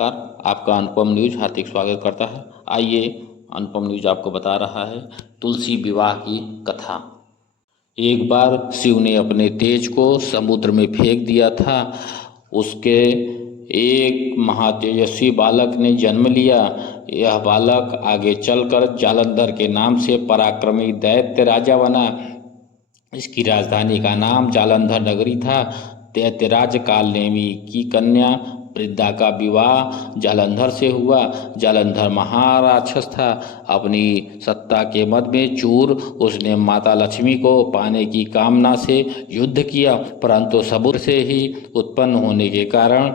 नमस्कार, आपका अनुपम न्यूज हार्दिक स्वागत करता है। आइए, अनुपम न्यूज आपको बता रहा है तुलसी विवाह की कथा। एक बार शिव ने अपने तेज को समुद्र में फेंक दिया था। उसके एक महातेजस्वी बालक ने जन्म लिया। यह बालक आगे चलकर जालंधर के नाम से पराक्रमी दैत्य राजा बना। इसकी राजधानी का नाम जालंधर नगरी था। दैत्यराज कालनेमी की कन्या वृंदा का विवाह जालंधर से हुआ। जालंधर महाराक्षस था। अपनी सत्ता के मद में चूर उसने माता लक्ष्मी को पाने की कामना से युद्ध किया, परंतु समुद्र से ही उत्पन्न होने के कारण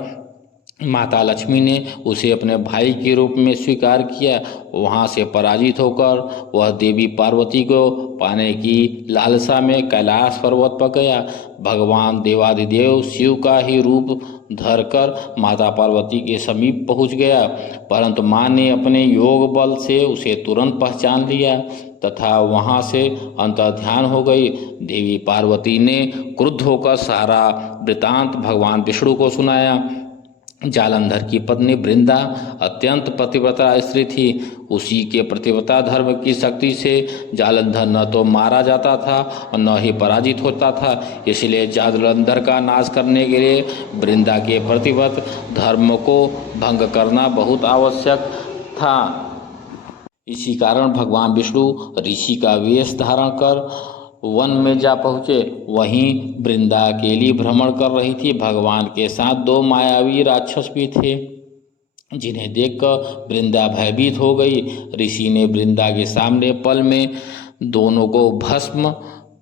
माता लक्ष्मी ने उसे अपने भाई के रूप में स्वीकार किया। वहां से पराजित होकर वह देवी पार्वती को पाने की लालसा में कैलाश पर्वत पर गया। भगवान देवाधिदेव शिव का ही रूप धरकर माता पार्वती के समीप पहुंच गया, परंतु मां ने अपने योग बल से उसे तुरंत पहचान लिया तथा वहां से अंतर्ध्यान हो गई। देवी पार्वती ने क्रुद्ध होकर सारा वृतांत भगवान विष्णु को सुनाया। जालंधर की पत्नी वृंदा अत्यंत पतिव्रता स्त्री थी। उसी के पतिव्रता धर्म की शक्ति से जालंधर न तो मारा जाता था और न ही पराजित होता था। इसलिए जालंधर का नाश करने के लिए वृंदा के प्रतिव्रत धर्म को भंग करना बहुत आवश्यक था। इसी कारण भगवान विष्णु ऋषि का वेश धारण कर वन में जा पहुँचे। वहीं वृंदा अकेली भ्रमण कर रही थी। भगवान के साथ दो मायावी राक्षस भी थे, जिन्हें देखकर वृंदा भयभीत हो गई। ऋषि ने वृंदा के सामने पल में दोनों को भस्म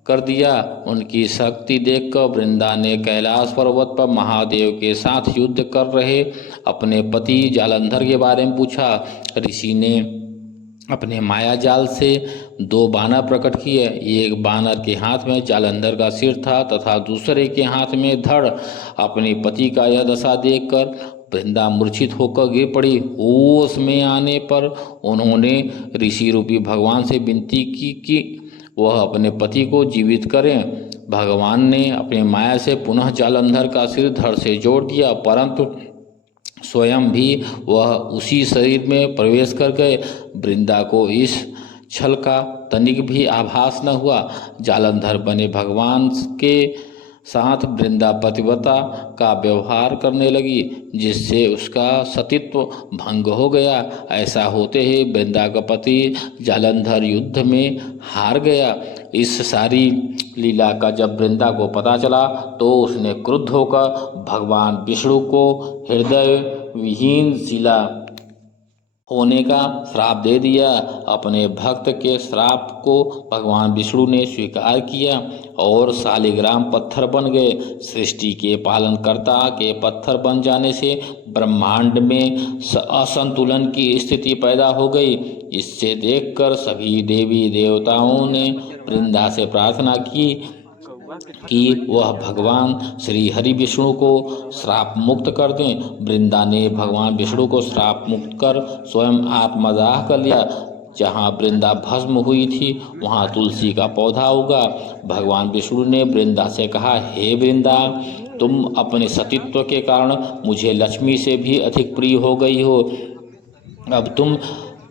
कर दिया। उनकी शक्ति देखकर वृंदा ने कैलाश पर्वत पर महादेव के साथ युद्ध कर रहे अपने पति जालंधर के बारे में पूछा। ऋषि ने अपने माया जाल से दो बानर प्रकट किए। एक बानर के हाथ में जालंधर का सिर था तथा दूसरे के हाथ में धड़। अपने पति का यह दशा देखकर वृंदा मूर्छित होकर गिर पड़ी। होश में आने पर उन्होंने ऋषि रूपी भगवान से विनती की कि वह अपने पति को जीवित करें। भगवान ने अपने माया से पुनः जालंधर का सिर धड़ से जोड़ दिया, परंतु स्वयं भी वह उसी शरीर में प्रवेश कर गए। वृंदा को इस छल का तनिक भी आभास न हुआ। जालंधर बने भगवान के साथ वृंदा पतिव्रता का व्यवहार करने लगी, जिससे उसका सतीत्व भंग हो गया। ऐसा होते ही वृंदा का पति जालंधर युद्ध में हार गया। इस सारी लीला का जब वृंदा को पता चला तो उसने क्रुद्ध होकर भगवान विष्णु को हृदय विहीन शिला होने का श्राप दे दिया। अपने भक्त के श्राप को भगवान विष्णु ने स्वीकार किया और शालिग्राम पत्थर बन गए। सृष्टि के पालनकर्ता के पत्थर बन जाने से ब्रह्मांड में असंतुलन की स्थिति पैदा हो गई। इससे देखकर सभी देवी देवताओं ने वृंदा से प्रार्थना की कि वह भगवान श्री हरि विष्णु को श्राप मुक्त कर दें। वृंदा ने भगवान विष्णु को श्राप मुक्त कर स्वयं आत्मदाह कर लिया। जहाँ वृंदा भस्म हुई थी वहाँ तुलसी का पौधा उगा। भगवान विष्णु ने वृंदा से कहा, हे वृंदा, तुम अपने सतीत्व के कारण मुझे लक्ष्मी से भी अधिक प्रिय हो गई हो। अब तुम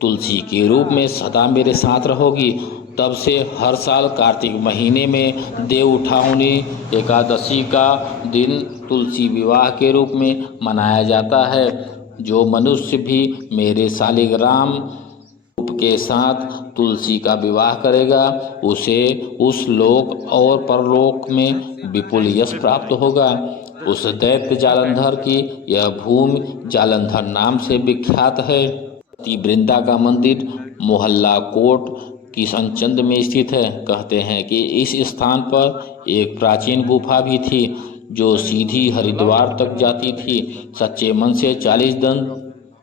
तुलसी के रूप में सदा मेरे साथ रहोगी। तब से हर साल कार्तिक महीने में देव उठावनी एकादशी का दिन तुलसी विवाह के रूप में मनाया जाता है। जो मनुष्य भी मेरे शालिग्राम रूप के साथ तुलसी का विवाह करेगा उसे उस लोक और परलोक में विपुल यश प्राप्त होगा। उस दैत्य जालंधर की यह भूमि जालंधर नाम से विख्यात है। वृंदा का मंदिर मोहल्ला कोट किशनचंद में स्थित है। कहते हैं कि इस स्थान पर एक प्राचीन गुफा भी थी जो सीधी हरिद्वार तक जाती थी। सच्चे मन से 40 दिन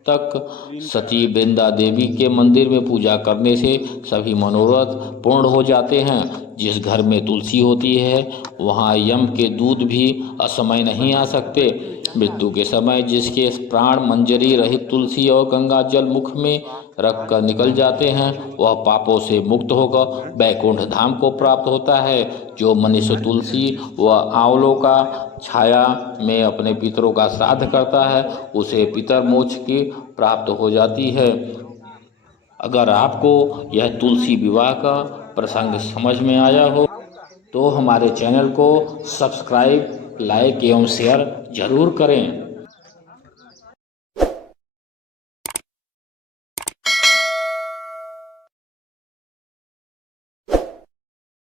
तक सती वृंदा देवी के मंदिर में पूजा करने से सभी मनोरथ पूर्ण हो जाते हैं। जिस घर में तुलसी होती है वहाँ यम के दूत भी असमय नहीं आ सकते। मृत्यु के समय जिसके प्राण मंजरी रहित तुलसी और गंगा जल मुख में रख कर निकल जाते हैं वह पापों से मुक्त होकर वैकुंठ धाम को प्राप्त होता है। जो मनुष्य तुलसी व आंवलों का छाया में अपने पितरों का श्राद्ध करता है उसे पितर मोक्ष की प्राप्त हो जाती है। अगर आपको यह तुलसी विवाह का प्रसंग समझ में आया हो तो हमारे चैनल को सब्सक्राइब, लाइक एवं शेयर जरूर करें।